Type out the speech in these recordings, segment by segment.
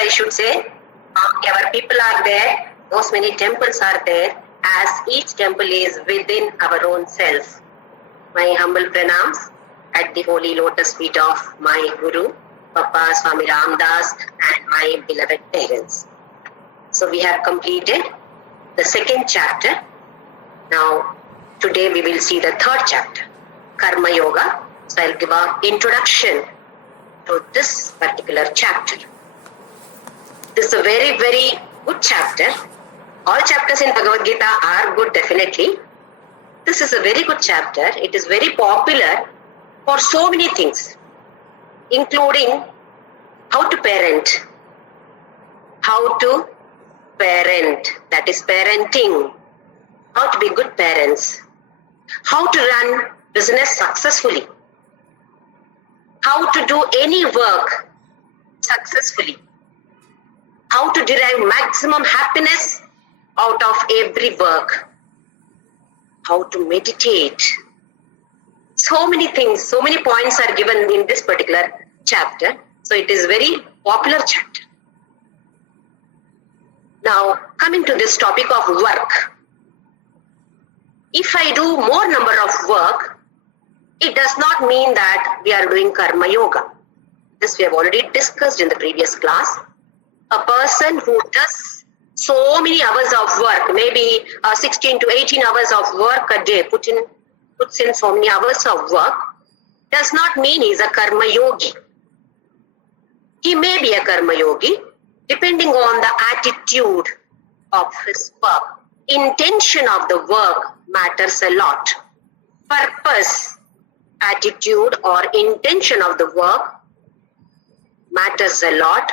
I should say. Our people are there, those many temples are there, as each temple is within our own self. My humble pranams at the holy lotus feet of my Guru, Papa Swami Ramdas, and my beloved parents. So we have completed the second chapter. Now, today we will see the third chapter, Karma Yoga. So I'll give an introduction to this particular chapter. This is a very, very good chapter. All chapters in Bhagavadgita are good, definitely. This is a very good chapter. It is very popular for so many things, including how to parent. How to parent, that is parenting. How to be good parents. How to run business successfully. How to do any work successfully. How to derive maximum happiness out of every work. How to meditate. So many things, so many points are given in this particular chapter. So it is a very popular chapter. Now, coming to this topic of work. If I do more number of work, it does not mean that we are doing Karma Yoga. This we have already discussed in the previous class. A person who does so many hours of work, maybe 16 to 18 hours of work a day, puts in so many hours of work, does not mean he is a Karma Yogi. He may be a Karma Yogi, depending on the attitude of his work. Intention of the work matters a lot. Purpose, attitude or intention of the work matters a lot.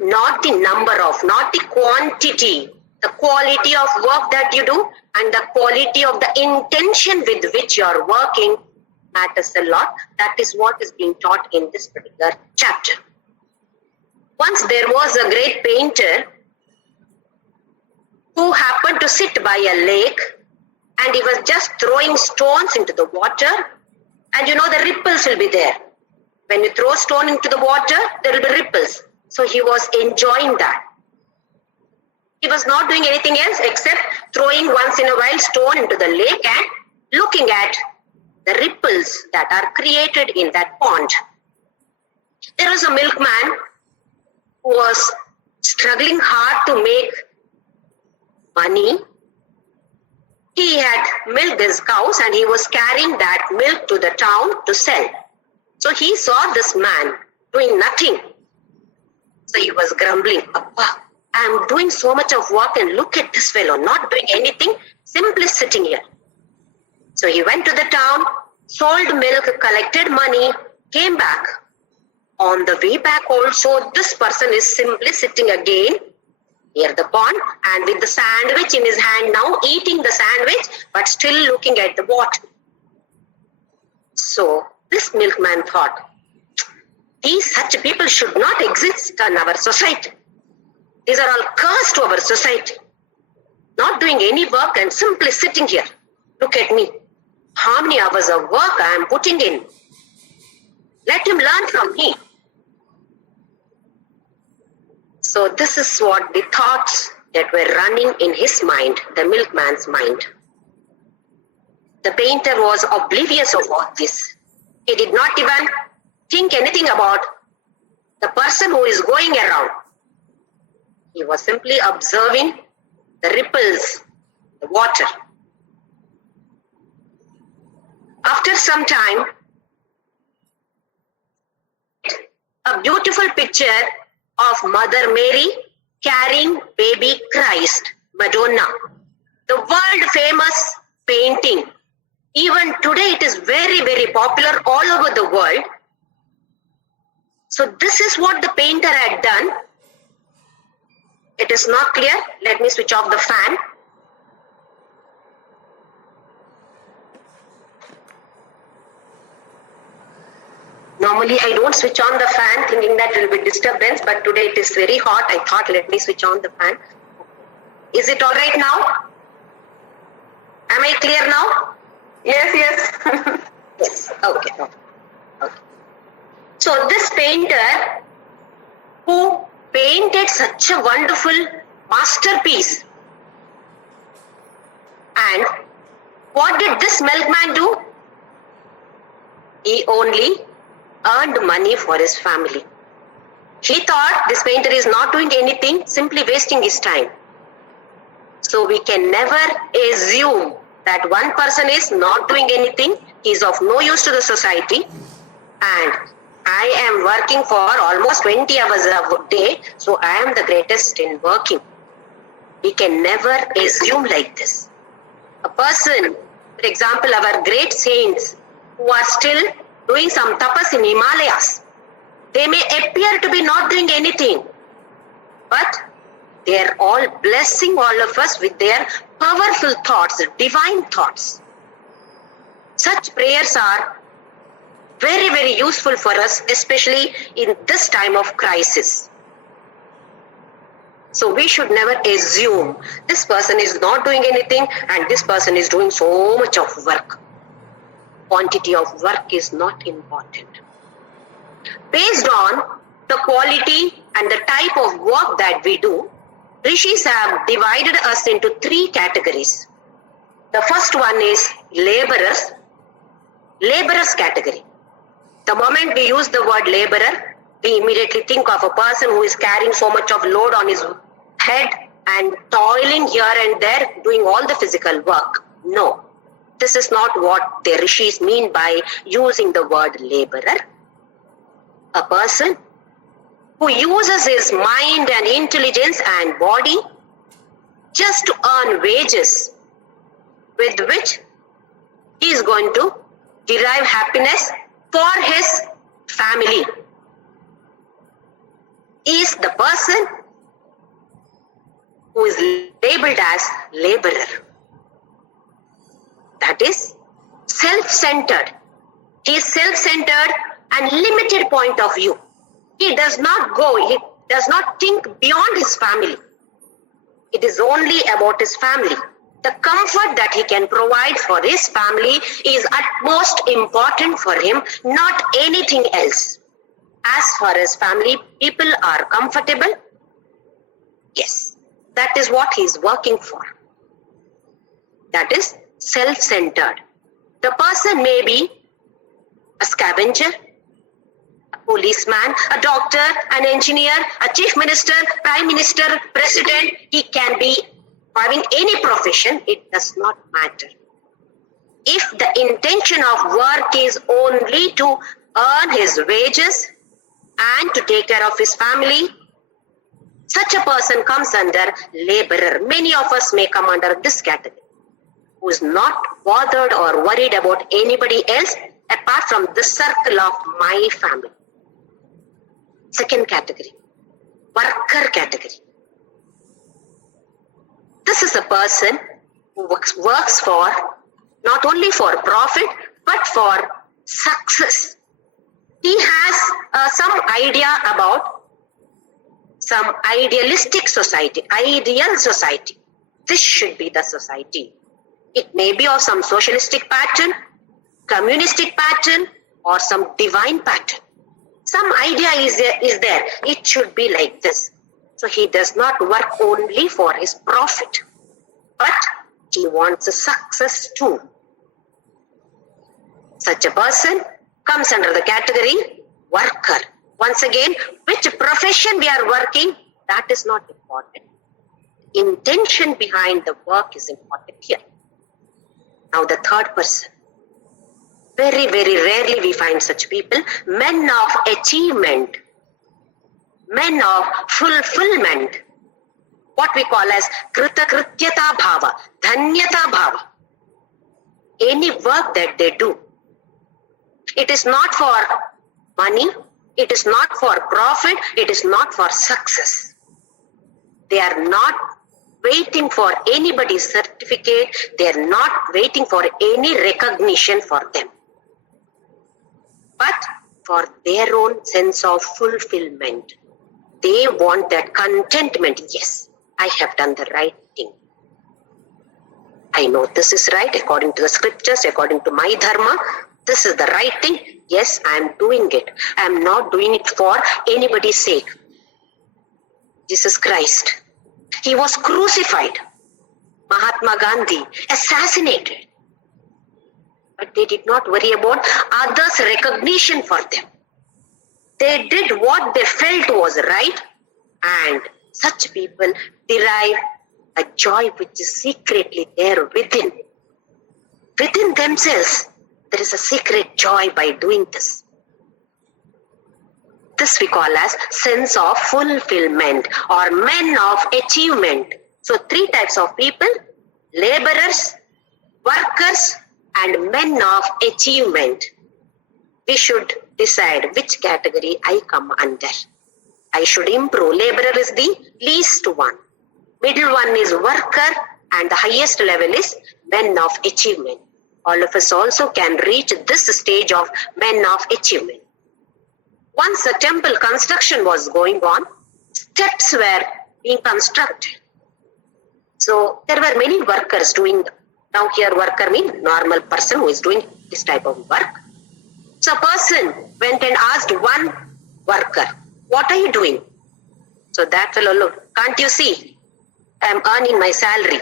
Not the number of, not the quantity, the quality of work that you do and the quality of the intention with which you are working matters a lot. That is what is being taught in this particular chapter. Once there was a great painter who happened to sit by a lake and he was just throwing stones into the water, and you know the ripples will be there. When you throw stone into the water, there will be ripples. So he was enjoying that. He was not doing anything else except throwing once in a while stone into the lake and looking at the ripples that are created in that pond. There was a milkman who was struggling hard to make money. He had milked his cows and he was carrying that milk to the town to sell. So he saw this man doing nothing. So he was grumbling, Appa, I am doing so much of work and look at this fellow, not doing anything, simply sitting here. So he went to the town, sold milk, collected money, came back. On the way back also, this person is simply sitting again near the pond and with the sandwich in his hand now, eating the sandwich, but still looking at the water. So this milkman thought, these such people should not exist in our society. These are all cursed to our society. Not doing any work and simply sitting here. Look at me. How many hours of work I am putting in. Let him learn from me. So this is what the thoughts that were running in his mind, the milkman's mind. The painter was oblivious of all this. He did not even think anything about the person who is going around. He was simply observing the ripples, the water. After some time, a beautiful picture of Mother Mary carrying baby Christ, Madonna. The world famous painting. Even today it is very, very popular all over the world. So this is what the painter had done. It is not clear. Let me switch off the fan. Normally I don't switch on the fan thinking that it will be disturbance, but today it is very hot. I thought let me switch on the fan. Is it all right now? Am I clear now? Yes, yes. Yes, okay. So this painter who painted such a wonderful masterpiece. And what did this milkman do? He only earned money for his family. He thought this painter is not doing anything, simply wasting his time. So we can never assume that one person is not doing anything, he is of no use to the society, and I am working for almost 20 hours a day, so I am the greatest in working. We can never assume like this. A person, for example, our great saints who are still doing some tapas in Himalayas, they may appear to be not doing anything, but they are all blessing all of us with their powerful thoughts, divine thoughts. Such prayers are very, very useful for us, especially in this time of crisis. So we should never assume this person is not doing anything and this person is doing so much of work. Quantity of work is not important. Based on the quality and the type of work that we do, Rishis have divided us into 3 categories. The first one is laborers. Laborers category. The moment we use the word laborer, we immediately think of a person who is carrying so much of load on his head and toiling here and there, doing all the physical work. No, this is not what the Rishis mean by using the word laborer. A person who uses his mind and intelligence and body just to earn wages with which he is going to derive happiness for his family. He is the person who is labeled as laborer. That is self-centered. He is self-centered and limited point of view. He does not think beyond his family. It is only about his family. The comfort that he can provide for his family is utmost important for him, not anything else. As far as family people are comfortable, yes, that is what he is working for. That is self-centered. The person may be a scavenger, a policeman, a doctor, an engineer, a chief minister, prime minister, president. He can be having any profession, it does not matter. If the intention of work is only to earn his wages and to take care of his family, such a person comes under laborer. Many of us may come under this category, who is not bothered or worried about anybody else apart from the circle of my family. Second category, worker category. This is a person who works for not only for profit but for success. He has some idea about some idealistic society, ideal society. This should be the society. It may be of some socialistic pattern, communistic pattern, or some divine pattern. Some idea is there. It should be like this. So he does not work only for his profit, but he wants a success too. Such a person comes under the category worker. Once again, which profession we are working, that is not important. Intention behind the work is important here. Now the third person. Very, very rarely we find such people, men of achievement, men of fulfillment, what we call as kritakrityata bhava, dhanyata bhava. Any work that they do, it is not for money, it is not for profit, it is not for success. They are not waiting for anybody's certificate, they are not waiting for any recognition for them, but for their own sense of fulfillment. They want that contentment. Yes, I have done the right thing. I know this is right according to the scriptures, according to my dharma. This is the right thing. Yes, I am doing it. I am not doing it for anybody's sake. Jesus Christ. He was crucified. Mahatma Gandhi assassinated. But they did not worry about others' recognition for them. They did what they felt was right, and such people derive a joy which is secretly there within. Within themselves, there is a secret joy by doing this. This we call as sense of fulfillment or men of achievement. So 3 types of people: laborers, workers, and men of achievement. We should decide which category I come under. I should improve. Laborer is the least one. Middle one is worker, and the highest level is men of achievement. All of us also can reach this stage of men of achievement. Once the temple construction was going on, steps were being constructed. So there were many workers doing. Now here worker means normal person who is doing this type of work. So a person went and asked one worker, "What are you doing?" So that fellow, "Look, can't you see? I am earning my salary.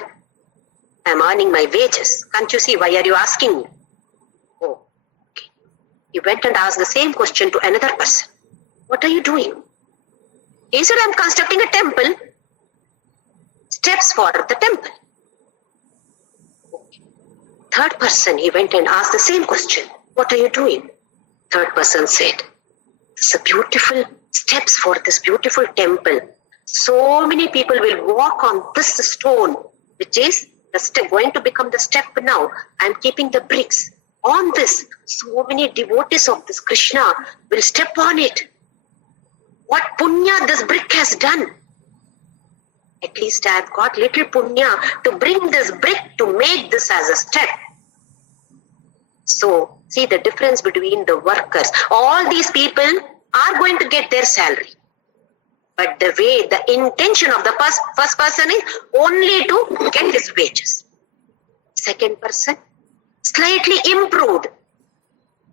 I am earning my wages. Can't you see? Why are you asking me?" Oh, okay. He went and asked the same question to another person. "What are you doing?" He said, "I am constructing a temple. Steps for the temple." Okay. Third person, he went and asked the same question. "What are you doing?" Third person said, "It's a beautiful steps for this beautiful temple. So many people will walk on this stone, which is the step going to become the step now. I'm keeping the bricks on this. So many devotees of this Krishna will step on it. What punya this brick has done. At least I've got little punya to bring this brick to make this as a step." So see the difference between the workers. All these people are going to get their salary. But the way, the intention of the first person is only to get his wages. Second person, slightly improved.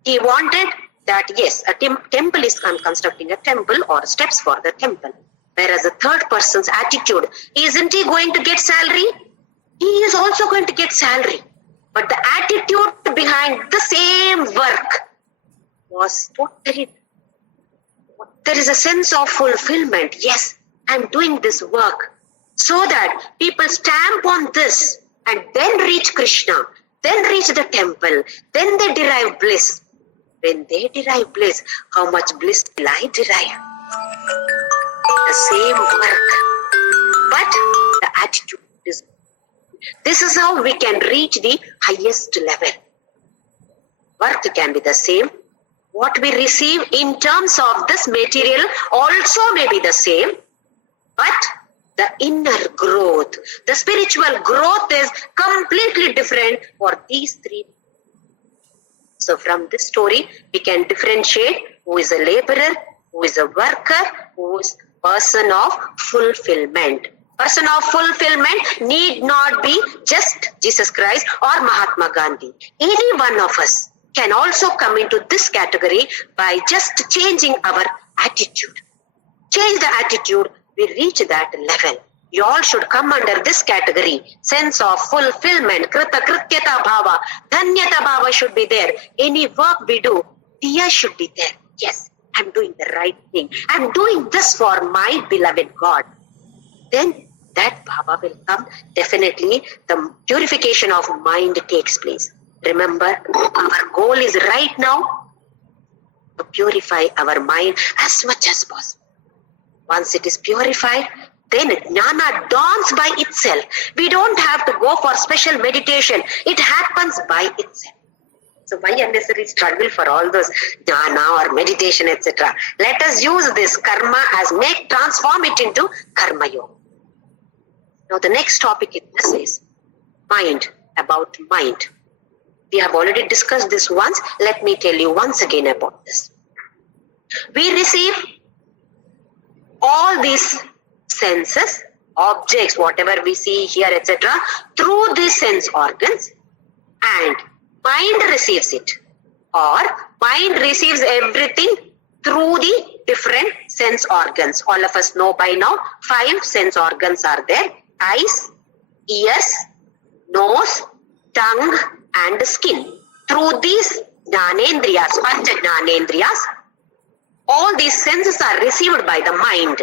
He wanted that, yes, a temple is constructing a temple or steps for the temple. Whereas the third person's attitude, isn't he going to get salary? He is also going to get salary. But the attitude behind the same work was totally. There is a sense of fulfillment. Yes, I'm doing this work so that people stamp on this and then reach Krishna, then reach the temple, then they derive bliss. When they derive bliss, how much bliss will I derive? The same work, but the attitude is. This is how we can reach the highest level. Work can be the same. What we receive in terms of this material also may be the same, but the inner growth, the spiritual growth is completely different for these 3. So from this story, we can differentiate who is a laborer, who is a worker, who is person of fulfillment. Person of fulfillment need not be just Jesus Christ or Mahatma Gandhi. Any one of us can also come into this category by just changing our attitude. Change the attitude, we reach that level. You all should come under this category. Sense of fulfillment, krita krityata bhava, dhanyata bhava should be there. Any work we do, diya should be there. Yes, I'm doing the right thing. I'm doing this for my beloved God. Then that bhava will come. Definitely the purification of mind takes place. Remember, our goal is right now to purify our mind as much as possible. Once it is purified, then jnana dawns by itself. We don't have to go for special meditation. It happens by itself. So why unnecessary struggle for all those jnana or meditation, etc.? Let us use this karma as transform it into karma yoga. Now the next topic in this is mind, about mind. We have already discussed this once. Let me tell you once again about this. We receive all these senses, objects, whatever we see here, etc., through these sense organs, and mind receives it, or mind receives everything through the different sense organs. All of us know by now 5 sense organs are there: eyes, ears, nose, tongue and skin. Through these jnanendriyas, pancha jnanendriyas, all these senses are received by the mind.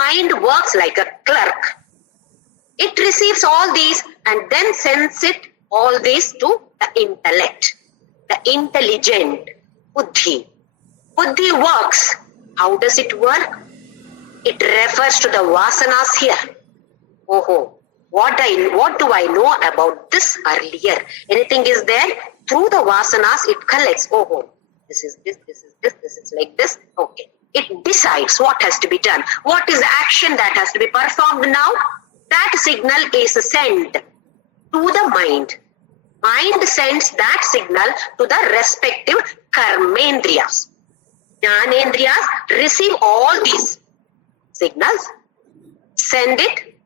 Mind works like a clerk. It receives all these and then sends it all these to the intellect, the intelligent, buddhi. Buddhi works. How does it work? It refers to the vasanas here. Oh, what do I know about this earlier? Anything is there? Through the vasanas, it collects. Oh, this is this, this is this, this is like this. Okay. It decides what has to be done. What is the action that has to be performed now? That signal is sent to the mind. Mind sends that signal to the respective karmendriyas. Jnanendriyas receive all these signals, send it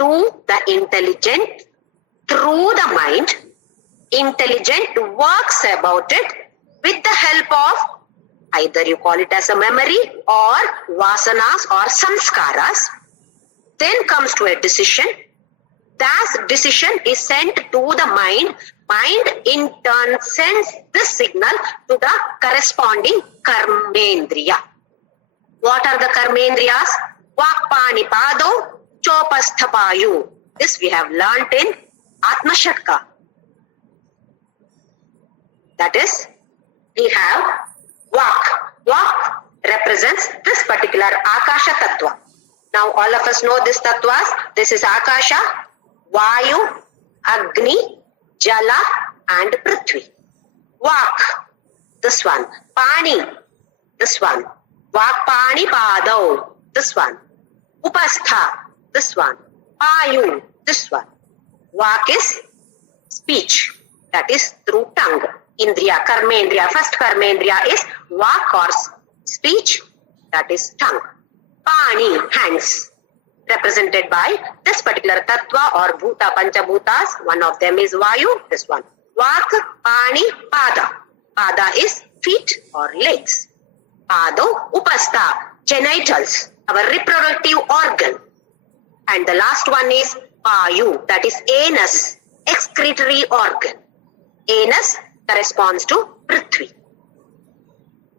to the intelligent through the mind. Intelligent works about it with the help of either you call it as a memory or vasanas or samskaras. Then comes to a decision. That decision is sent to the mind. Mind in turn sends this signal to the corresponding karmendriya. What are the karmendriyas? Vakpani pado chopasthapayu. This we have learnt in Atma Shatka. That is, we have Vak. Vak represents this particular Akasha Tattva. Now all of us know this tattvas. This is Akasha, Vayu, Agni, Jala and Prithvi. Vak, this one. Pani, this one. Vak Pani Padau, this one. Upastha, this one. Payu, this one. Vak is speech, that is through tongue. Indriya, Karmendriya. First Karmendriya is Vak or speech, that is tongue. Pani, hands, represented by this particular tattva or bhuta, panchabhutas. One of them is Vayu, this one. Vak, Pani, Pada. Pada is feet or legs. Pado, Upastha, genitals, our reproductive organ. And the last one is Payu, that is anus, excretory organ. Anus corresponds to Prithvi.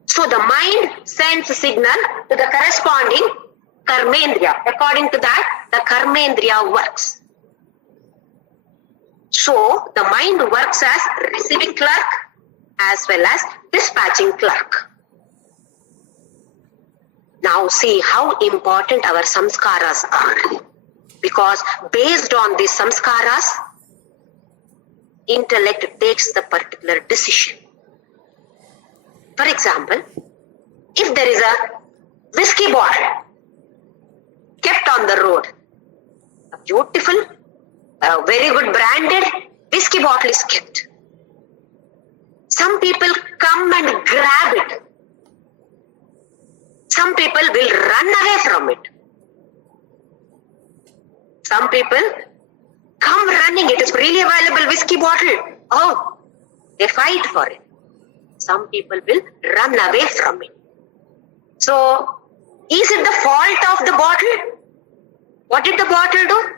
So the mind sends a signal to the corresponding karmendriya. According to that, the karmendriya works. So the mind works as receiving clerk as well as dispatching clerk. Now see how important our samskaras are. Because based on these samskaras, intellect takes the particular decision. For example, if there is a whiskey bottle kept on the road, a beautiful, very good branded whiskey bottle is kept. Some people come and grab it. Some people will run away from it. Some people come running. It is freely available whiskey bottle. Oh, they fight for it. Some people will run away from it. So, is it the fault of the bottle? What did the bottle do?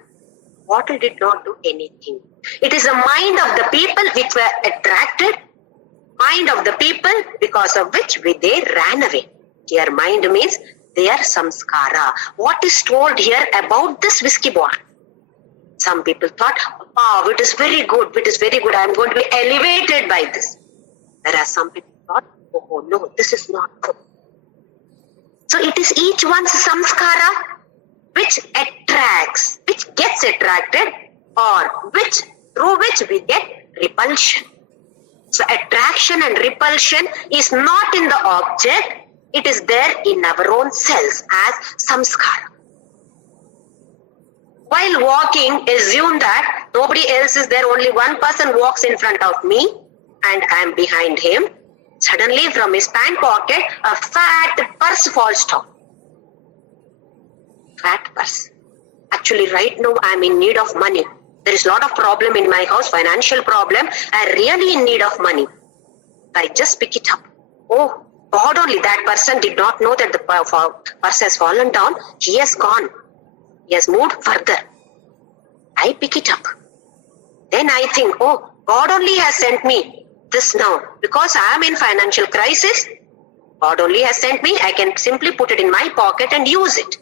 Bottle did not do anything. It is the mind of the people which were attracted, mind of the people because of which they ran away. Here mind means their samskara. What is told here about this whiskey bottle? Some people thought, oh, it is very good, it is very good, I am going to be elevated by this. Whereas some people thought, oh no, this is not good. So it is each one's samskara which attracts, which gets attracted, or through which we get repulsion. So attraction and repulsion is not in the object, it is there in our own selves as samskara. While walking, assume that nobody else is there, only one person walks in front of me and I am behind him. Suddenly from his pant pocket, a fat purse falls down. Fat purse. Actually, right now I am in need of money. There is a lot of problem in my house, financial problem. I am really in need of money. I just pick it up. Oh, God only, that person did not know that the purse has fallen down. He has gone. He has moved further. I pick it up. Then I think, oh, God only has sent me this now. Because I am in financial crisis, God only has sent me. I can simply put it in my pocket and use it.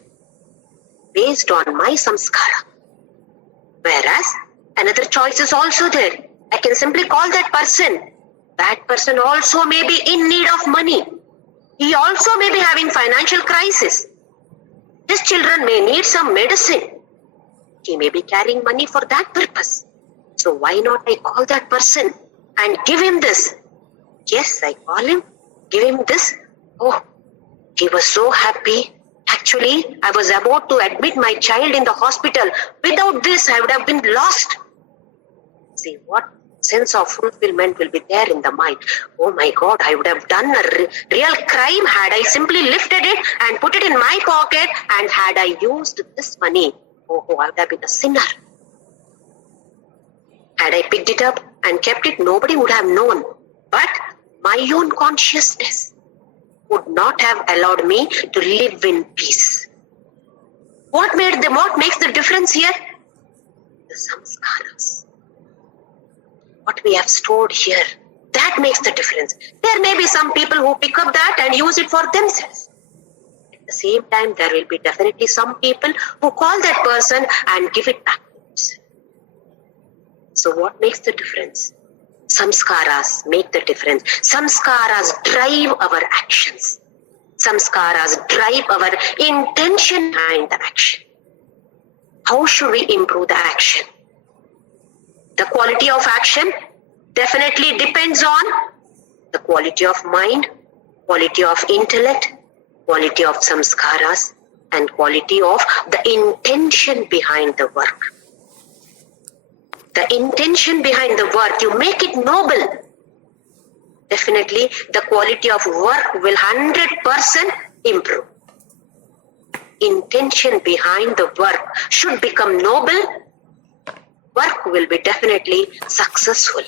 Based on my samskara. Whereas, another choice is also there. I can simply call that person. That person also may be in need of money. He also may be having financial crisis. His children may need some medicine. He may be carrying money for that purpose. So why not I call that person and give him this? Yes, I call him, give him this. Oh, he was so happy. Actually, I was about to admit my child in the hospital. Without this, I would have been lost. See, what sense of fulfillment will be there in the mind. Oh my God, I would have done a real crime had I simply lifted it and put it in my pocket, and had I used this money. Oh, I would have been a sinner. Had I picked it up and kept it, nobody would have known. But my own consciousness would not have allowed me to live in peace. What makes the difference here? The samskaras. What we have stored here, that makes the difference. There may be some people who pick up that and use it for themselves. At the same time, there will be definitely some people who call that person and give it back. So what makes the difference? Samskaras make the difference. Samskaras drive our actions. Samskaras drive our intention behind the action. How should we improve the action? The quality of action definitely depends on the quality of mind, quality of intellect, quality of samskaras, and quality of the intention behind the work. The intention behind the work, you make it noble. Definitely the quality of work will 100% improve. Intention behind the work should become noble. Work will be definitely successful.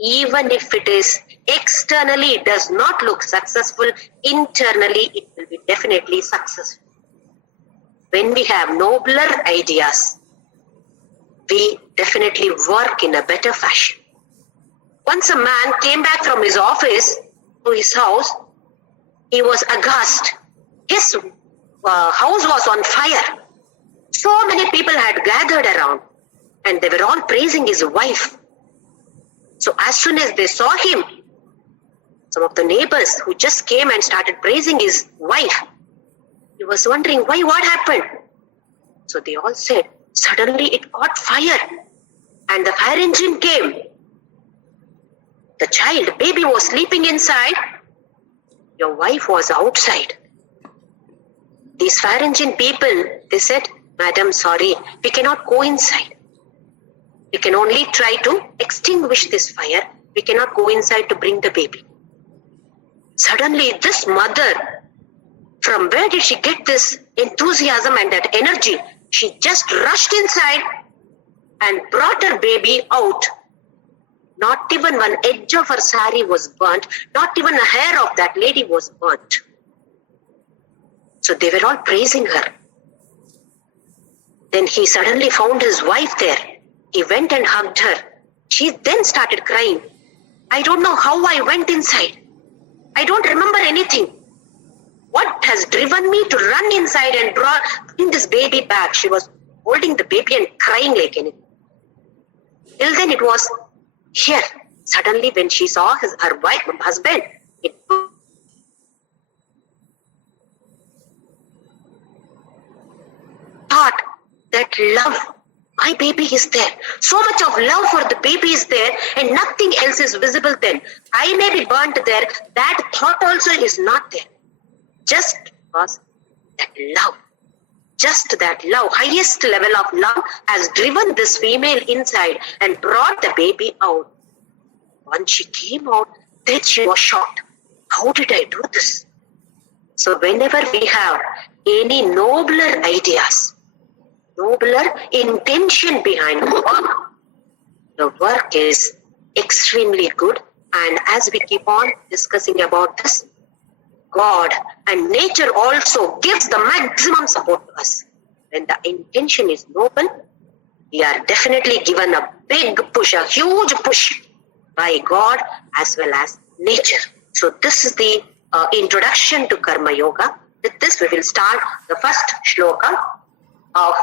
Even if it is externally does not look successful, internally it will be definitely successful. When we have nobler ideas, we definitely work in a better fashion. Once a man came back from his office to his house, he was aghast. His house was on fire. So many people had gathered around, and they were all praising his wife. So as soon as they saw him, some of the neighbors who just came and started praising his wife, he was wondering, why, what happened? So they all said, suddenly it caught fire and the fire engine came. The child, baby, was sleeping inside. Your wife was outside. These fire engine people, they said, Madam, sorry, we cannot go inside. We can only try to extinguish this fire. We cannot go inside to bring the baby. Suddenly, this mother, from where did she get this enthusiasm and that energy? She just rushed inside and brought her baby out. Not even one edge of her sari was burnt. Not even a hair of that lady was burnt. So they were all praising her. Then he suddenly found his wife there. He went and hugged her. She then started crying. I don't know how I went inside. I don't remember anything. What has driven me to run inside and bring this baby back? She was holding the baby and crying like anything. Till then it was here. Suddenly when she saw her husband, it thought that love, my baby is there. So much of love for the baby is there and nothing else is visible then. I may be burnt there. That thought also is not there. Just because that love, highest level of love has driven this female inside and brought the baby out. Once she came out, then she was shocked. How did I do this? So whenever we have any nobler ideas, nobler intention behind the work is extremely good. And as we keep on discussing about this, God and nature also gives the maximum support to us. When the intention is noble, we are definitely given a big push, a huge push by God as well as nature. So this is the introduction to Karma Yoga. With this we will start the first shloka of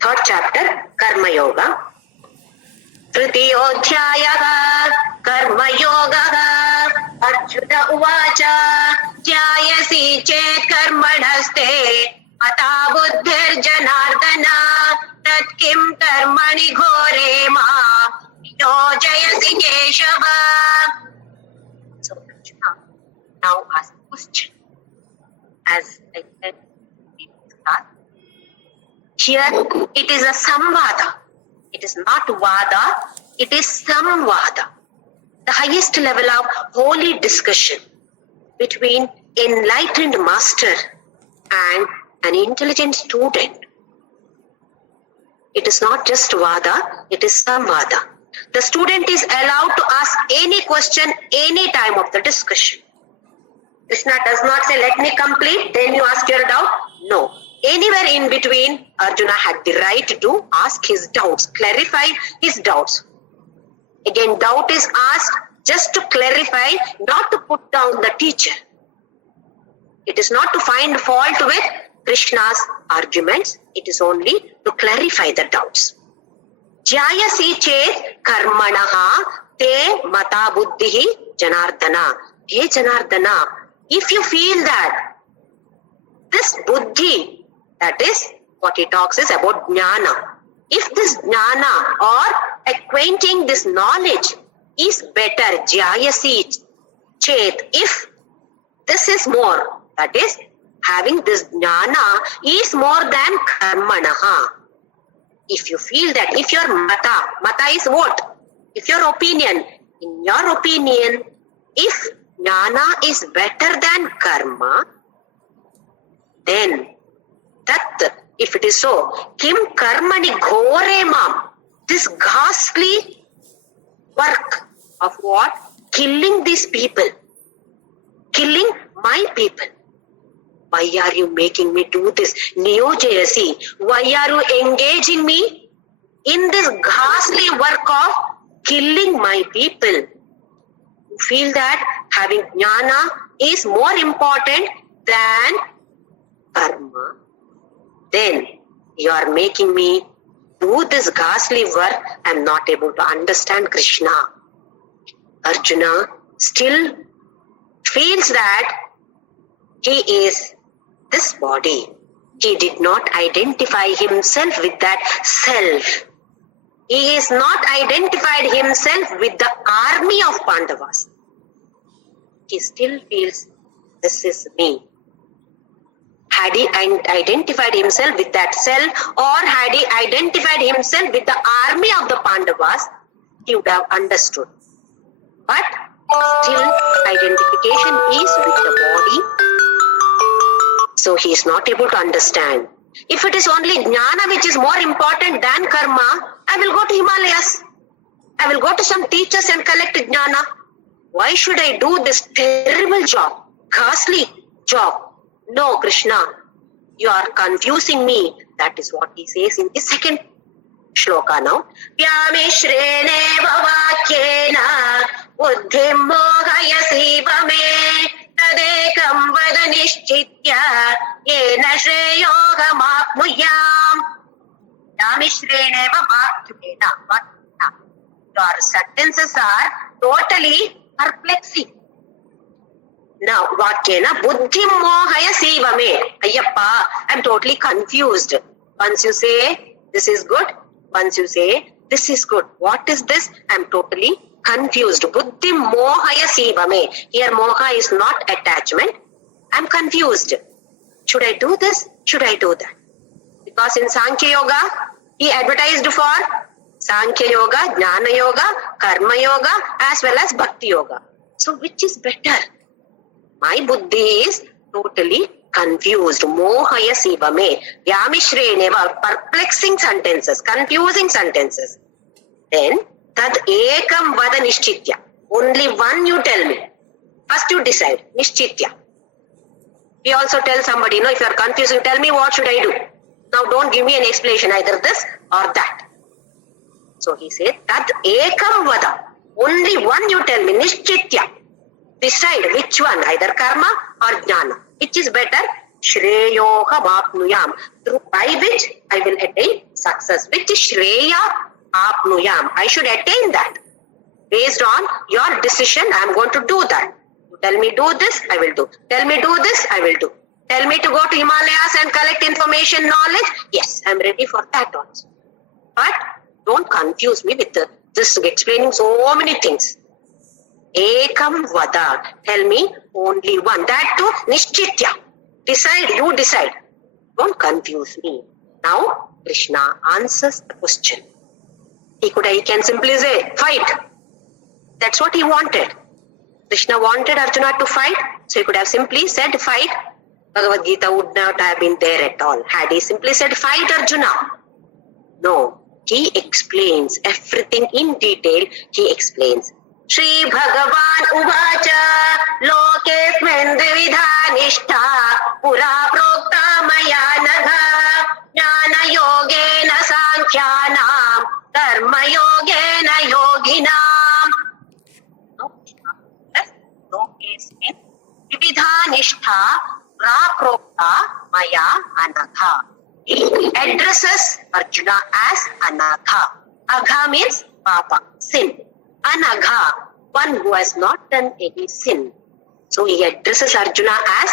third chapter, Karma Yoga. Tritiyoധ്യായഃ Karma Yoga Arjuna Uvacha Jyayasi Chet Karmanasте Mata Buddhir Janardana Tat Kim Karmani Ghore Ma Yojayasi Keshava. So Arjuna now asks a question. As I said in this class, here it is a samvada. It is not vada, it is samvada. The highest level of holy discussion between enlightened master and an intelligent student. It is not just vada, it is samvada. The student is allowed to ask any question any time of the discussion. Krishna does not say, let me complete, then you ask your doubt. No. Anywhere in between, Arjuna had the right to ask his doubts, clarify his doubts. Again, doubt is asked just to clarify, not to put down the teacher. It is not to find fault with Krishna's arguments. It is only to clarify the doubts. Jyayasi chet karmanaha te mata buddhihi janardana. Hey Janardana, if you feel that this buddhi, that is what he talks is about jnana. If this jnana or acquainting this knowledge is better, jyayasi chet, if this is more, that is having this jnana is more than karmanaha. If you feel that, if your mata is what? If your opinion, in your opinion, if jnana is better than karma, then that, if it is so, kim karmani ghore mam, this ghastly work of what? Killing these people, killing my people. Why are you making me do this? Niyojayasi, why are you engaging me in this ghastly work of killing my people? You feel that having jnana is more important than karma, then you are making me do this ghastly work. I am not able to understand Krishna. Arjuna still feels that he is this body. He did not identify himself with that self. He is not identified himself with the army of Pandavas. He still feels this is me. Had he identified himself with that self, or had he identified himself with the army of the Pandavas, he would have understood. But still identification is with the body, so he is not able to understand. If it is only jnana which is more important than karma, I will go to Himalayas. I will go to some teachers and collect jnana. Why should I do this terrible job, ghastly job? No, Krishna, you are confusing me. That is what he says in the second shloka now. Vyamishrene vavakyena buddhim mohayasi vame tadekam vada nishchitya yena shreyogam apnuyam. Vyamishrene vavakyena. Your sentences are totally perplexing. Now, Vakyena buddhim mohaya sivame. Ayyappa, I am totally confused. Once you say this is good, once you say this is good. What is this? I am totally confused. Buddhim mohaya sivame. Here moha is not attachment. I am confused. Should I do this? Should I do that? Because in Sankhya Yoga, he advertised for Sankhya Yoga, Jnana Yoga, Karma Yoga, as well as Bhakti Yoga. So which is better? My buddhi is totally confused. Mohaya sivame. Vyamishrene, perplexing sentences, confusing sentences. Then, tad ekam vada nishchitya. Only one you tell me. First you decide, Nishchitya. We also tell somebody, if you are confused, tell me what should I do. Now don't give me an explanation, either this or that. So he said, Tat ekam vada. Only one you tell me, Nishchitya. Decide which one, either karma or jnana. Which is better? Shreyoha apnuyam. By which I will attain success. Which is Shreya apnuyam. I should attain that. Based on your decision, I am going to do that. You tell me do this, I will do. Tell me do this, I will do. Tell me to go to Himalayas and collect information, knowledge. Yes, I am ready for that also. But don't confuse me with this explaining so many things. Ekam vada. Tell me only one. That too, Nishchitya. Decide, you decide. Don't confuse me. Now, Krishna answers the question. He can simply say, fight. That's what he wanted. Krishna wanted Arjuna to fight, so he could have simply said, fight. Bhagavadgita would not have been there at all. Had he simply said, fight Arjuna. No, he explains everything in detail. He explains. Shri Bhagavan Uvacha Lokesmin Dvidha Nishtha Pura Prokta Maya Nagha Jnana Yogena Sankhyanam Karma Yogena Yoginam. Lokesmin Dvidha Nishtha Pura Prokta Maya Anagha. He addresses Arjuna as Anagha. Agha means Papa, sin. Anagha, one who has not done any sin. So he addresses Arjuna as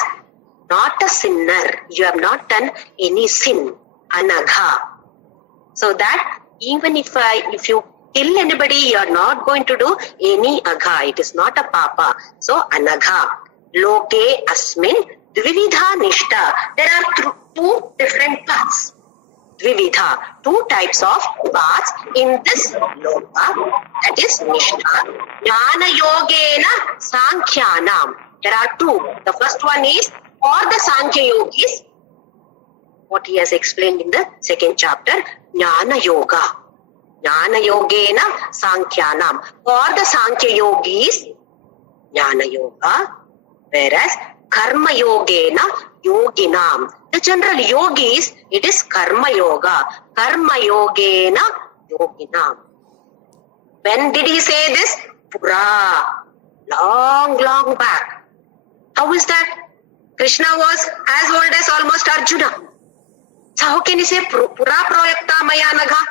not a sinner. You have not done any sin. Anagha. So that even if you kill anybody, you are not going to do any agha. It is not a papa. So anagha. Loke asmin dvividha nishta. There are two different paths. Dvividha, two types of paths in this loka, that is Nishtha. Jnana Yogena Sankhyanam. There are two. The first one is for the Sankhya Yogis, what he has explained in the second chapter, Jnana Yoga. Jnana Yogena Sankhyanam. For the Sankhya Yogis, Jnana Yoga, whereas Karma Yogena Yoginam. The general yogis, it is Karma Yoga. Karma Yogena Yoginam. When did he say this? Pura. Long back. How is that? Krishna was as old as almost Arjuna. So how can he say Pura Proyakta Maya Nagha?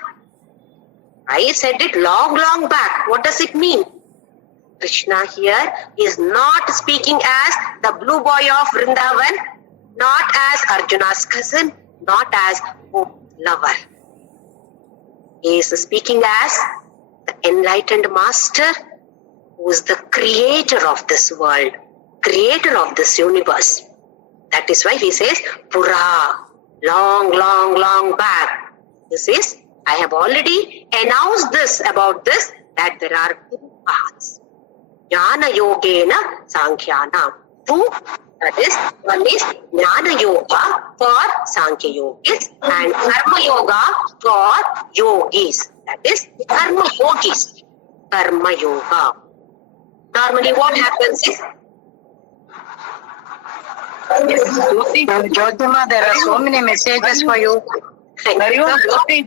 I said it long back. What does it mean? Krishna here is not speaking as the blue boy of Vrindavan, not as Arjuna's cousin, not as lover. He is speaking as the enlightened master who is the creator of this world, creator of this universe. That is why he says, Pura, long back. This is, I have already announced this about this, that there are two paths. Jnana Yogena Sankhyanam. Two, that is, one is Jnana Yoga for Sankhya Yogis and Karma Yoga for Yogis. That is Karma Yogis. Karma Yoga. Normally what happens is, Jyothima, there are so many messages for you. Jyothi,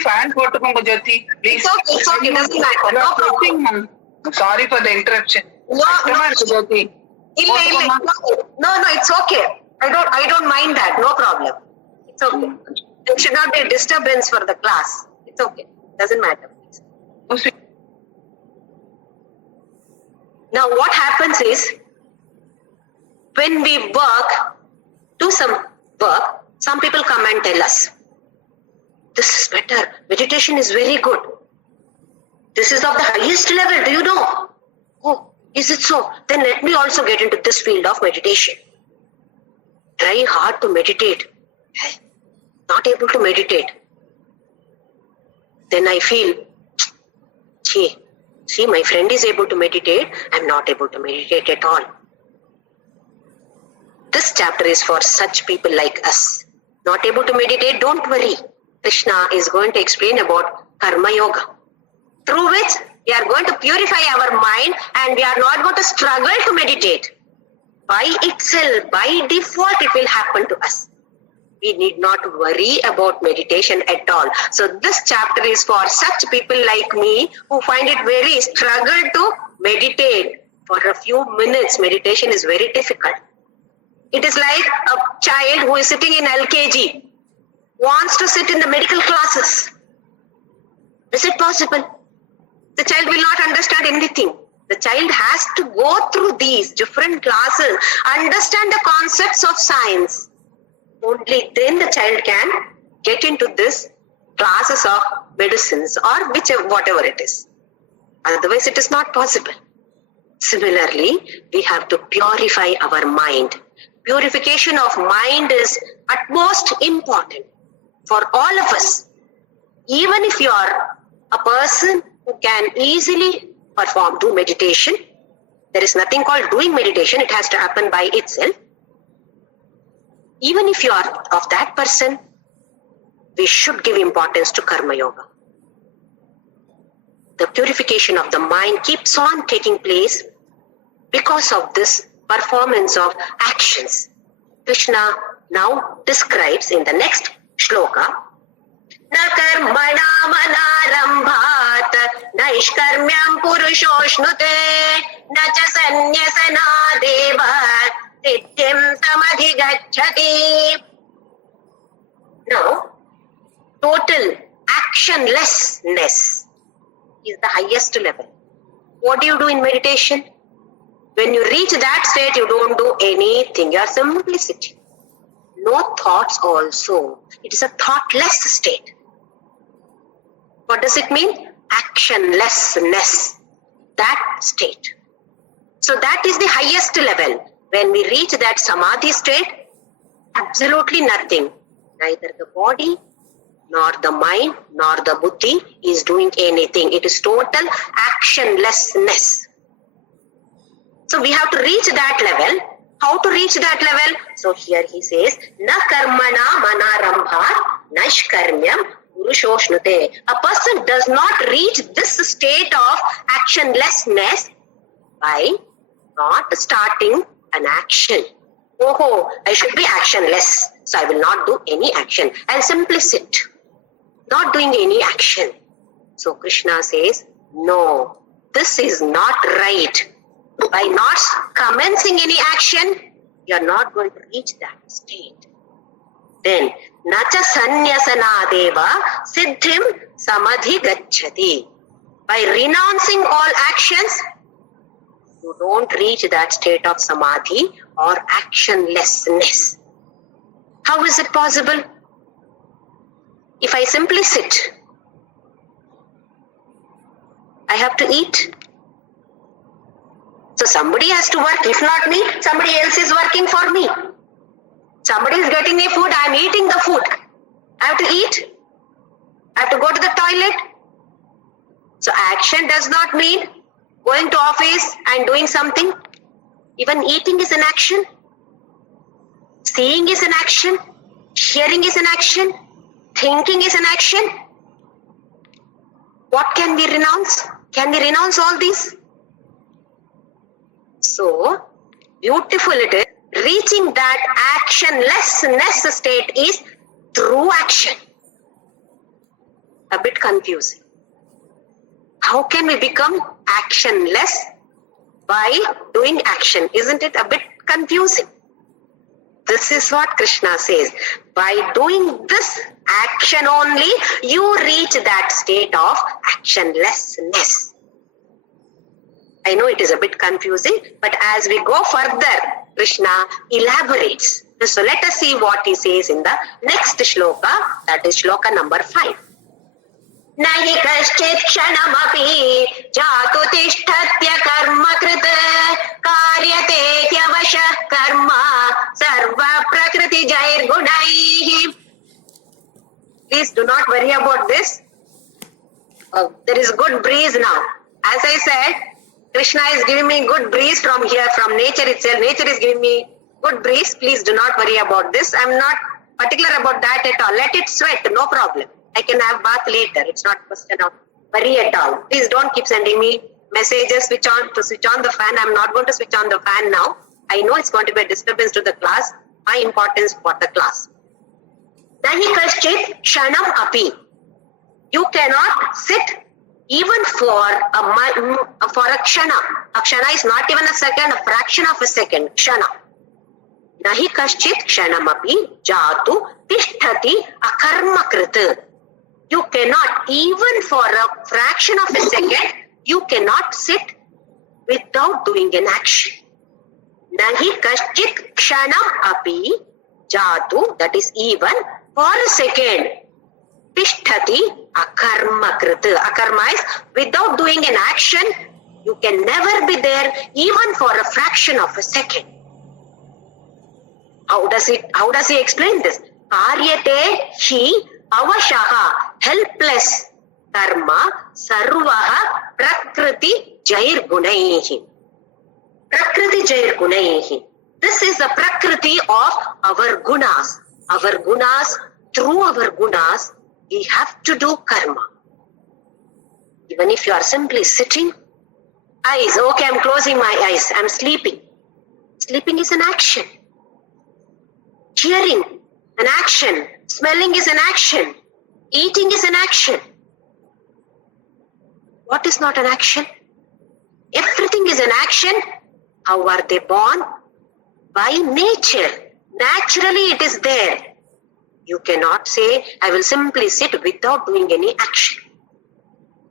fan pottukonga Jyothi, please. It's okay, it doesn't matter. No problem. Sorry for the interruption. No, Jyothi. No, it's okay. I don't mind that. No problem. It's okay. There should not be a disturbance for the class. It's okay. Doesn't matter. Now what happens is, when we do some work, some people come and tell us, this is better. Meditation is very good. This is of the highest level. Do you know? Oh, is it so? Then let me also get into this field of meditation. Try hard to meditate. Not able to meditate. Then I feel, see, my friend is able to meditate. I'm not able to meditate at all. This chapter is for such people like us. Not able to meditate, don't worry. Krishna is going to explain about Karma Yoga, through which We are going to purify our mind and we are not going to struggle to meditate. By itself, by default, it will happen to us. We need not worry about meditation at all. So this chapter is for such people like me who find it very struggle to meditate. For a few minutes, meditation is very difficult. It is like a child who is sitting in LKG, wants to sit in the medical classes. Is it possible? The child will not understand anything. The child has to go through these different classes, understand the concepts of science. Only then the child can get into this classes of medicines or whatever it is. Otherwise, it is not possible. Similarly, we have to purify our mind. Purification of mind is utmost important for all of us. Even if you are a person who can easily do meditation, there is nothing called doing meditation, it has to happen by itself. Even if you are of that person, we should give importance to Karma Yoga. The purification of the mind keeps on taking place because of this performance of actions. Krishna now describes in the next shloka, Na karmana manarambhat naishkarmyam purushošnute na cha sanyasana deva siddhim samadhigacchati. Now, total actionlessness is the highest level. What do you do in meditation? When you reach that state, you don't do anything. You are simply sitting. No thoughts also. It is a thoughtless state. What does it mean? Actionlessness. That state. So that is the highest level. When we reach that samadhi state, absolutely nothing. Neither the body, nor the mind, nor the buddhi is doing anything. It is total actionlessness. So we have to reach that level. How to reach that level? So here he says, Na karmana manarambhat naishkarmyam purushošnute. A person does not reach this state of actionlessness by not starting an action. Oh, I should be actionless. So I will not do any action. I'll simply sit. Not doing any action. So Krishna says, no, this is not right. By not commencing any action, you are not going to reach that state. Then, nacha sanyasana deva siddhim samadhi gacchati. By renouncing all actions, you don't reach that state of samadhi or actionlessness. How is it possible? If I simply sit, I have to eat. So somebody has to work. If not me, somebody else is working for me. Somebody is getting me food, I am eating the food. I have to eat. I have to go to the toilet. So action does not mean going to office and doing something. Even eating is an action. Seeing is an action. Hearing is an action. Thinking is an action. What can we renounce? Can we renounce all these? So beautiful it is. Reaching that actionlessness state is through action. A bit confusing. How can we become actionless? By doing action. Isn't it a bit confusing? This is what Krishna says. By doing this action only, you reach that state of actionlessness. I know it is a bit confusing, but as we go further, Krishna elaborates. So let us see what he says in the next shloka, that is shloka number 5. Nahi kaschit kshanamapi jatu tishtatya karma krita karyate tyavasha karma sarva prakriti jair gunaihi. Please do not worry about this. There is good breeze now. As I said, Krishna is giving me good breeze from here, from nature itself. Nature is giving me good breeze. Please do not worry about this. I am not particular about that at all. Let it sweat, no problem. I can have bath later. It's not a question of worry at all. Please don't keep sending me messages switch on the fan. I'm not going to switch on the fan now. I know it's going to be a disturbance to the class. My importance for the class. Nahi kaschit kshanam api. You cannot sit even for a kshana. A kshana is not even a second, a fraction of a second. Kshana. Nahi kaschit kshanam api jatu tishtati akarma krita. You cannot, even for a fraction of a second, you cannot sit without doing an action. Nahi kaschit kshanam api jatu, that is even for a second. Tishtati akarma krita. Akarma is without doing an action, you can never be there even for a fraction of a second. How does he explain this? Karyate hi avashaha, helpless, karma sarvaha prakriti jair gunaihi. Prakriti jair gunaihi. This is the prakriti of our gunas. Our gunas, through our gunas, we have to do karma. Even if you are simply sitting, eyes, okay, I'm closing my eyes, I'm sleeping. Sleeping is an action. Hearing, an action. Smelling is an action. Eating is an action. What is not an action? Everything is an action. How are they born? By nature. Naturally it is there. You cannot say, I will simply sit without doing any action.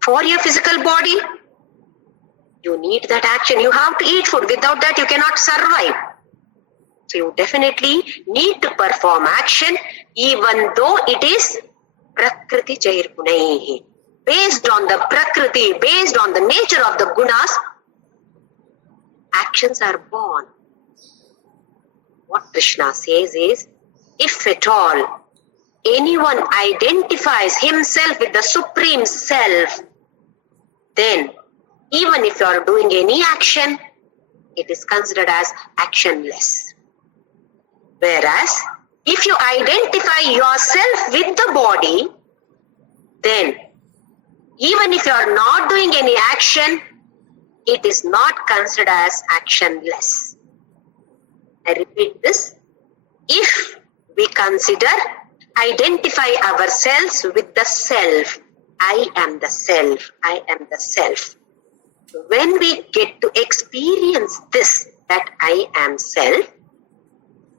For your physical body, you need that action. You have to eat food. Without that, you cannot survive. So you definitely need to perform action, even though it is prakriti jair gunaihi. Based on the prakriti, based on the nature of the gunas, actions are born. What Krishna says is, if at all anyone identifies himself with the Supreme Self, then even if you are doing any action, it is considered as actionless. Whereas, if you identify yourself with the body, then even if you are not doing any action, it is not considered as actionless. I repeat this. If we identify ourselves with the self, I am the self, I am the self. When we get to experience this, that I am self,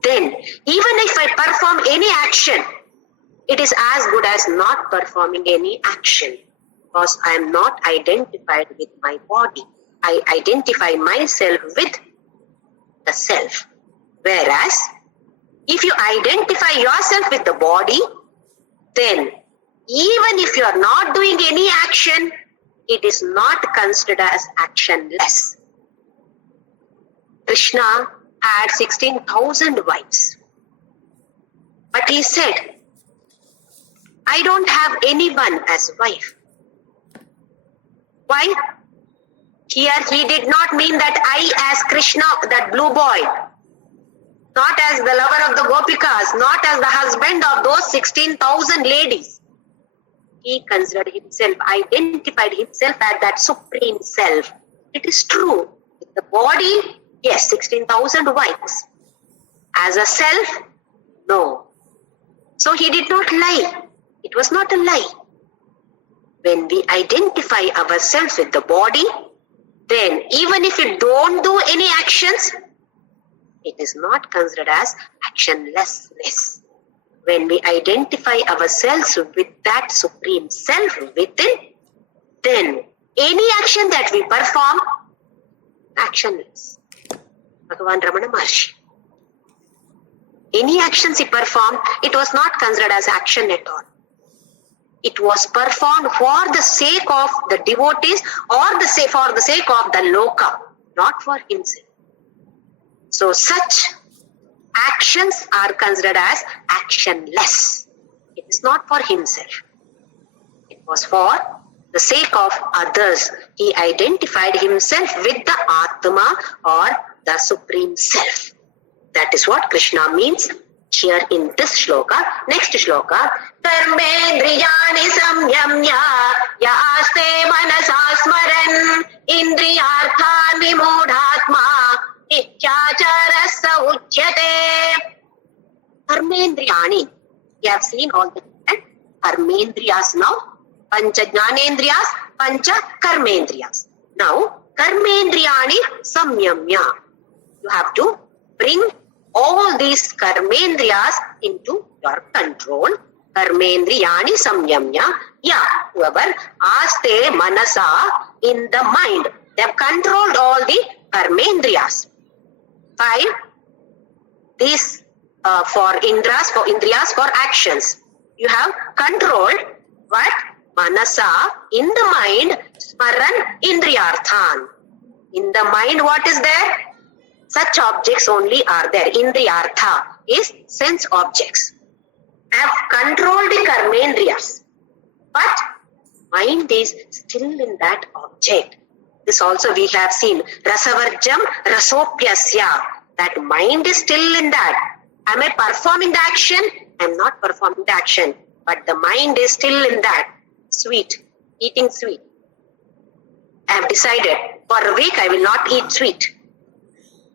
then even if I perform any action, it is as good as not performing any action, because I am not identified with my body. I identify myself with the self. Whereas, if you identify yourself with the body, then even if you are not doing any action, it is not considered as actionless. Krishna had 16,000 wives. But he said, I don't have anyone as wife. Why? Here he did not mean that I as Krishna, that blue boy, not as the lover of the Gopikas, not as the husband of those 16,000 ladies. He considered himself, identified himself as that Supreme Self. It is true. With the body, yes, 16,000 wives. As a self, no. So he did not lie. It was not a lie. When we identify ourselves with the body, then even if we don't do any actions, it is not considered as actionlessness. When we identify ourselves with that Supreme Self within, then any action that we perform, actionless. Bhagavan Ramana Maharshi. Any actions he performed, it was not considered as action at all. It was performed for the sake of the devotees or for the sake of the loka, not for himself. So such actions are considered as actionless. It is not for himself. It was for the sake of others. He identified himself with the Atma or the Supreme Self. That is what Krishna means here in this shloka. Next shloka. Karmendriyani samyamya यास्ते मनसा स्मरन् इन्द्रियार्थान् विमूढात्मा मिथ्याचारः स उच्यते. Karmendriyani. We have seen all the karmendriyas now. Pancha jnanendriyas, pancha karmendriyas. Now, karmendriyani samyamya. You have to bring all these karmendriyas into your control. Karmendriyani samyamya. Yeah, whoever aste manasa in the mind. They have controlled all the karmendriyas. 5. These for indriyas for actions. You have controlled what? Manasa, in the mind, smaran indriyarthan. In the mind, what is there? Such objects only are there. Indriyartha is sense objects. I have controlled the karmendriyas, but mind is still in that object. This also we have seen. Rasavarjam rasopyasya. That mind is still in that. Am I performing the action? I am not performing the action. But the mind is still in that. Sweet. Eating sweet. I have decided for a week I will not eat sweet.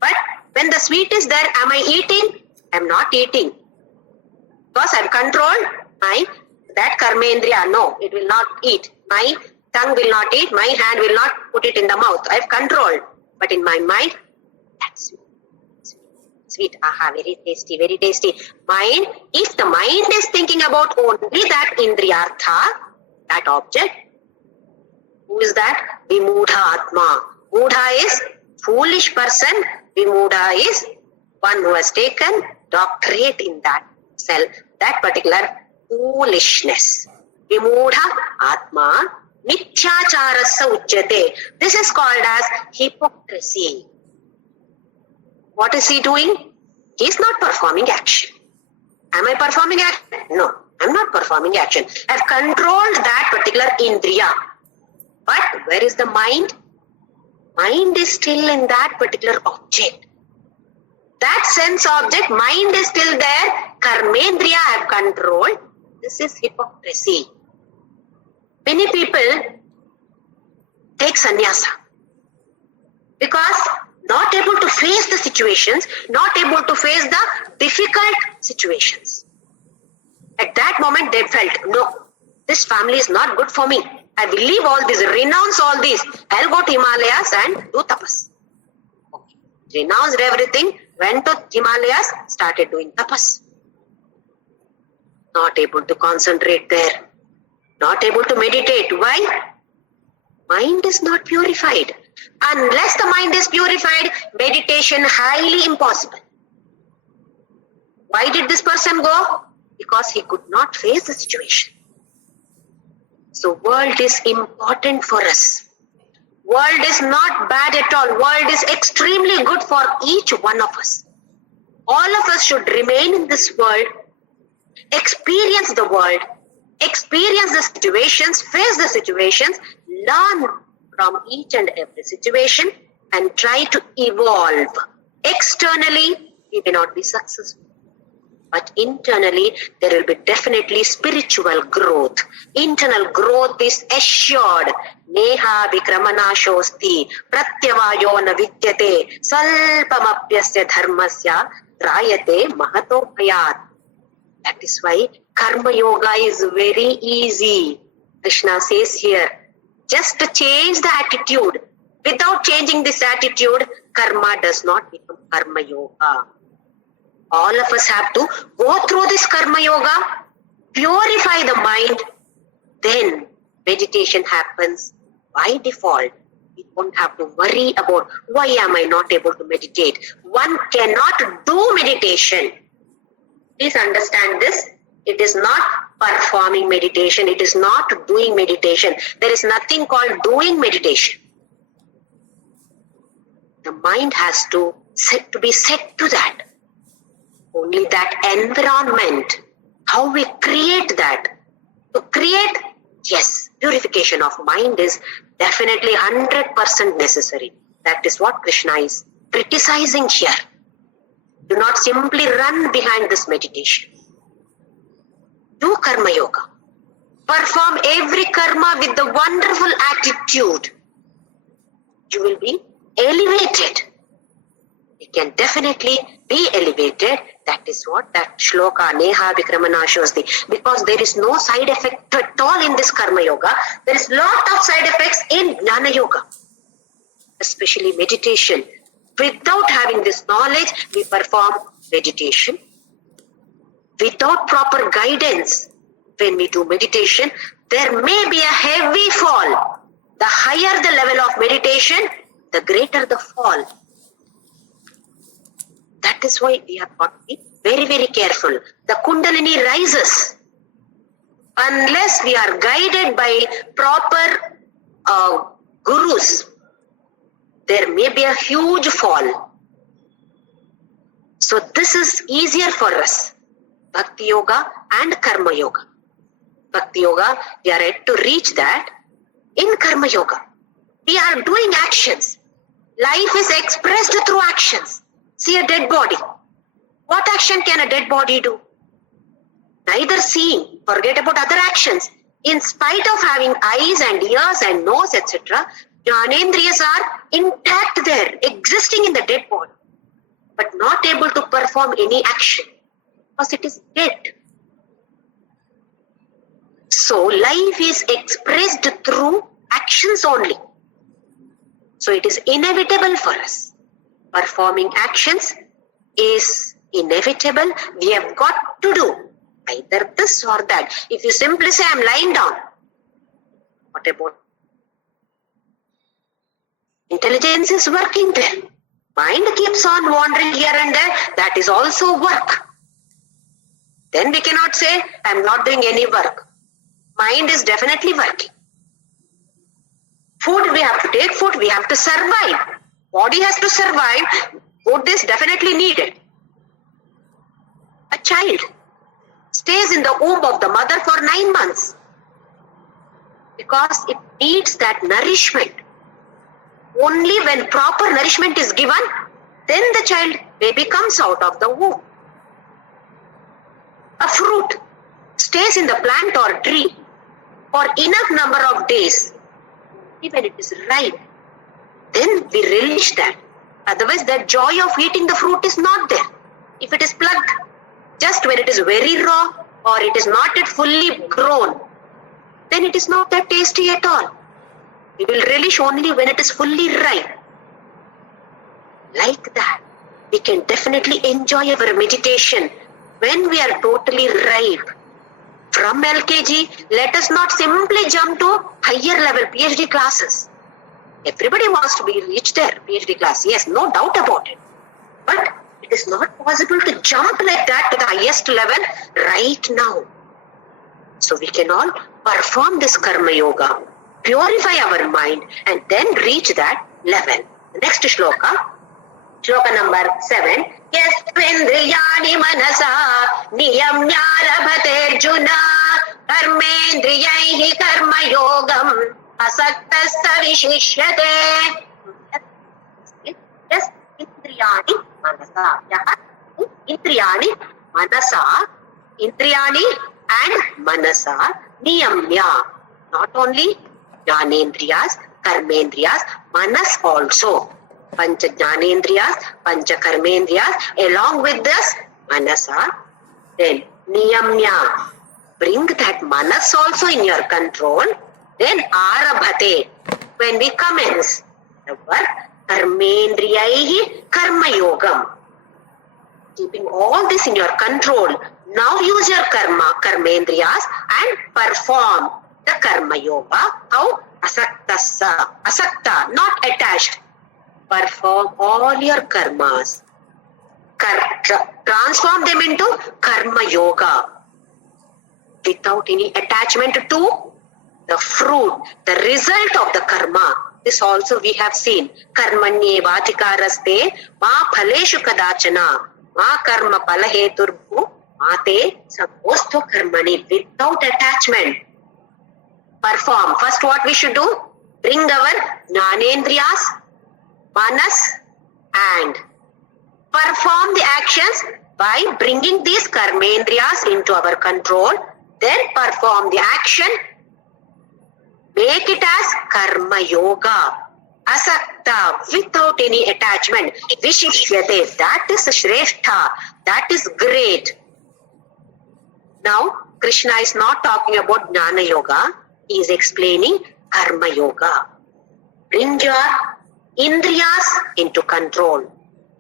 But when the sweet is there, am I eating? I am not eating. Because I have controlled that karmendriya. No, it will not eat. My tongue will not eat. My hand will not put it in the mouth. I have controlled. But in my mind, that's sweet. Sweet, aha, very tasty, very tasty. Mind, if the mind is thinking about only that indriyartha, that object, who is that? Vimudha Atma. Mudha is foolish person. Vimudha is one who has taken doctorate in that self, that particular foolishness. Vimudha Atma Mithyacharasya Uchyate. This is called as hypocrisy. What is he doing? He is not performing action. Am I performing action? No, I am not performing action. I have controlled that particular indriya. But where is the mind? Mind is still in that particular object. That sense object, mind is still there. Karmendriya I have controlled. This is hypocrisy. Many people take sannyasa because not able to face the situations, not able to face the difficult situations. At that moment they felt, no, this family is not good for me. I will leave all this, renounce all this. I'll go to Himalayas and do tapas. Okay. Renounced everything, went to Himalayas, started doing tapas. Not able to concentrate there. Not able to meditate. Why? Mind is not purified. Unless the mind is purified, meditation highly impossible. Why did this person go? Because he could not face the situation. So world is important for us. World is not bad at all. World is extremely good for each one of us. All of us should remain in this world, experience the world, experience the situations, face the situations, learn from each and every situation and try to evolve. Externally, we may not be successful. But internally, there will be definitely spiritual growth. Internal growth is assured. Neha vikramanashosti pratyavayo na vidyate salpamapyasya dharmasya trayate mahato bhayat. That is why karma yoga is very easy. Krishna says here, just to change the attitude. Without changing this attitude, karma does not become karma yoga. All of us have to go through this karma yoga, purify the mind, then meditation happens by default. We don't have to worry about why am I not able to meditate. One cannot do meditation. Please understand this. It is not performing meditation. It is not doing meditation. There is nothing called doing meditation. The mind has to be set to that. Only that environment, how we create that. To create, yes, purification of mind is definitely 100% necessary. That is what Krishna is criticizing here. Do not simply run behind this meditation. Do karma yoga. perform every karma with the wonderful attitude, you will be elevated. You can definitely be elevated. That is what that shloka, Neha Vikramana shows thee. Because there is no side effect at all in this karma yoga. There is lot of side effects in jnana yoga, especially meditation. Without having this knowledge, we perform meditation. Without proper guidance, when we do meditation, there may be a heavy fall. The higher the level of meditation, the greater the fall. That is why we have got to be very, very careful. The Kundalini rises. Unless we are guided by proper gurus, there may be a huge fall. So this is easier for us. Bhakti Yoga and Karma Yoga. Bhakti Yoga, we are yet to reach that. In Karma Yoga, we are doing actions. Life is expressed through actions. See a dead body. What action can a dead body do? Neither seeing. Forget about other actions. In spite of having eyes and ears and nose, etc., Jnanendriyas are intact there, existing in the dead body, but not able to perform any action because it is dead. So life is expressed through actions only. So it is inevitable for us. Performing actions is inevitable. We have got to do either this or that. If you simply say, I'm lying down, what about? Intelligence is working there. Mind keeps on wandering here and there. That is also work. Then we cannot say, I'm not doing any work. Mind is definitely working. Food, we have to take food. We have to survive. Body has to survive. Food is definitely needed. A child stays in the womb of the mother for 9 months because it needs that nourishment. Only when proper nourishment is given, then the child baby comes out of the womb. A fruit stays in the plant or tree for enough number of days. Even it is ripe, then we relish that. Otherwise, the joy of eating the fruit is not there. If it is plucked just when it is very raw or it is not yet fully grown, then it is not that tasty at all. We will relish only when it is fully ripe. Like that, we can definitely enjoy our meditation when we are totally ripe. From LKG, let us not simply jump to higher level PhD classes. Everybody wants to be reach there, PhD class. Yes, no doubt about it. But it is not possible to jump like that to the highest level right now. So we can all perform this Karma Yoga, purify our mind, and then reach that level. The next shloka, shloka number 7. Yastvendriyani manasa niyamyarabhate Arjuna karmendriyaihi karma yogam asaktasya vishishyate. Yes, indriyani manasa. Indriyani manasa, indriyani and manasa niyamya. Not only jnanendriyas, karmendriyas, manas also. Pancha jnanendriyas, pancha karmendriyas, along with this manasa, then niyamya. Bring that manas also in your control. Then arabhate, when we commence the work, karmendriyaihi karma yogam. Keeping all this in your control, now use your karmendriyas and perform the karma yoga. How? Asakta, not attached. Perform all your karmas. Transform them into karma yoga without any attachment to the fruit, the result of the karma. This also we have seen. Karmanye vatikaraste ma phaleshu kadachana ma karma palaheturbu mate samosto karmani. Without attachment. Perform. First what we should do? Bring our jnanendriyas, manas, and perform the actions by bringing these karmendriyas into our control then perform the action, make it as karma yoga. Asakta, without any attachment. Vishishyate, that is Shrestha, that is great. Now, Krishna is not talking about Jnana Yoga, he is explaining Karma Yoga. Bring your Indriyas into control.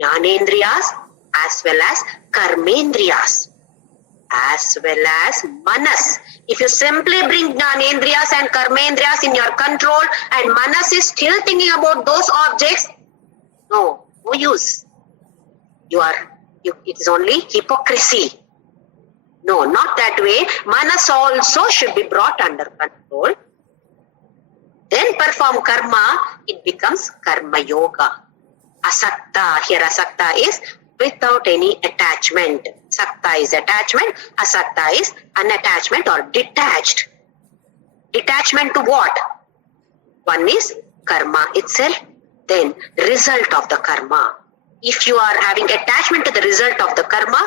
Jnanendriyas as well as Karmendriyas, as well as Manas. If you simply bring Jnanendriyas and Karmendriyas in your control and Manas is still thinking about those objects, no use. It is only hypocrisy. No, not that way. Manas also should be brought under control. Then perform karma, it becomes karma yoga. Asakta, here asakta is without any attachment. Sakta is attachment, asakta is unattachment or detached. Detachment to what? One is karma itself, then result of the karma. If you are having attachment to the result of the karma,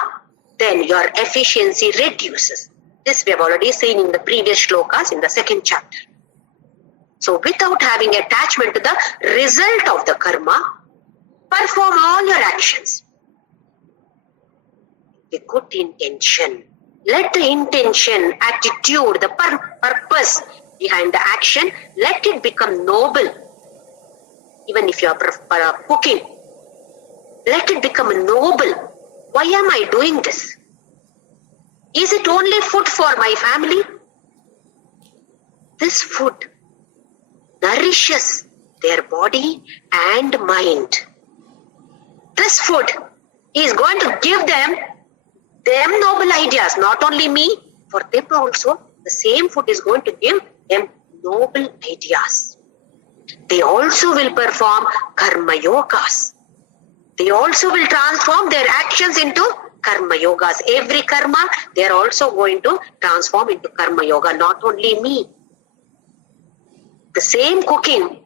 then your efficiency reduces. This we have already seen in the previous shlokas in the second chapter. So without having attachment to the result of the karma, perform all your actions with good intention. Let the intention, attitude, the purpose behind the action, let it become noble. Even if you are cooking, let it become noble. Why am I doing this? Is it only food for my family? This food nourishes their body and mind. This food is going to give them noble ideas, not only me, for them also. The same food is going to give them noble ideas. They also will perform karma yogas. They also will transform their actions into karma yogas. Every karma, they are also going to transform into karma yoga, not only me. The same cooking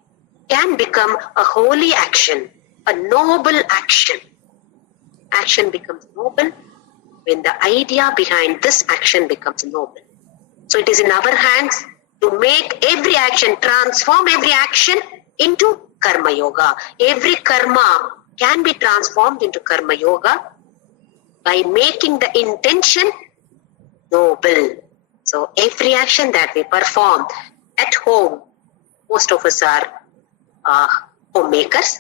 can become a holy action, a noble action. Action becomes noble when the idea behind this action becomes noble. So it is in our hands to make every action, transform every action into karma yoga. Every karma can be transformed into karma yoga by making the intention noble. So every action that we perform at home, most of us are homemakers.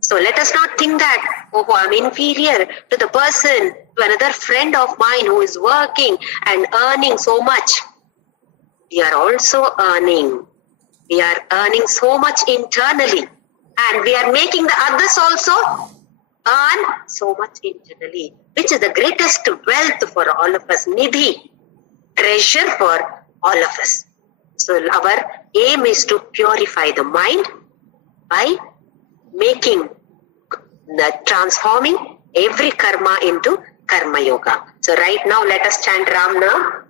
So let us not think that, oh, I'm inferior to the person, to another friend of mine who is working and earning so much. We are also earning. We are earning so much internally. And we are making the others also earn so much internally, which is the greatest wealth for all of us, nidhi, treasure for all of us. So our aim is to purify the mind by transforming every karma into karma yoga. So right now let us chant Ram Nam.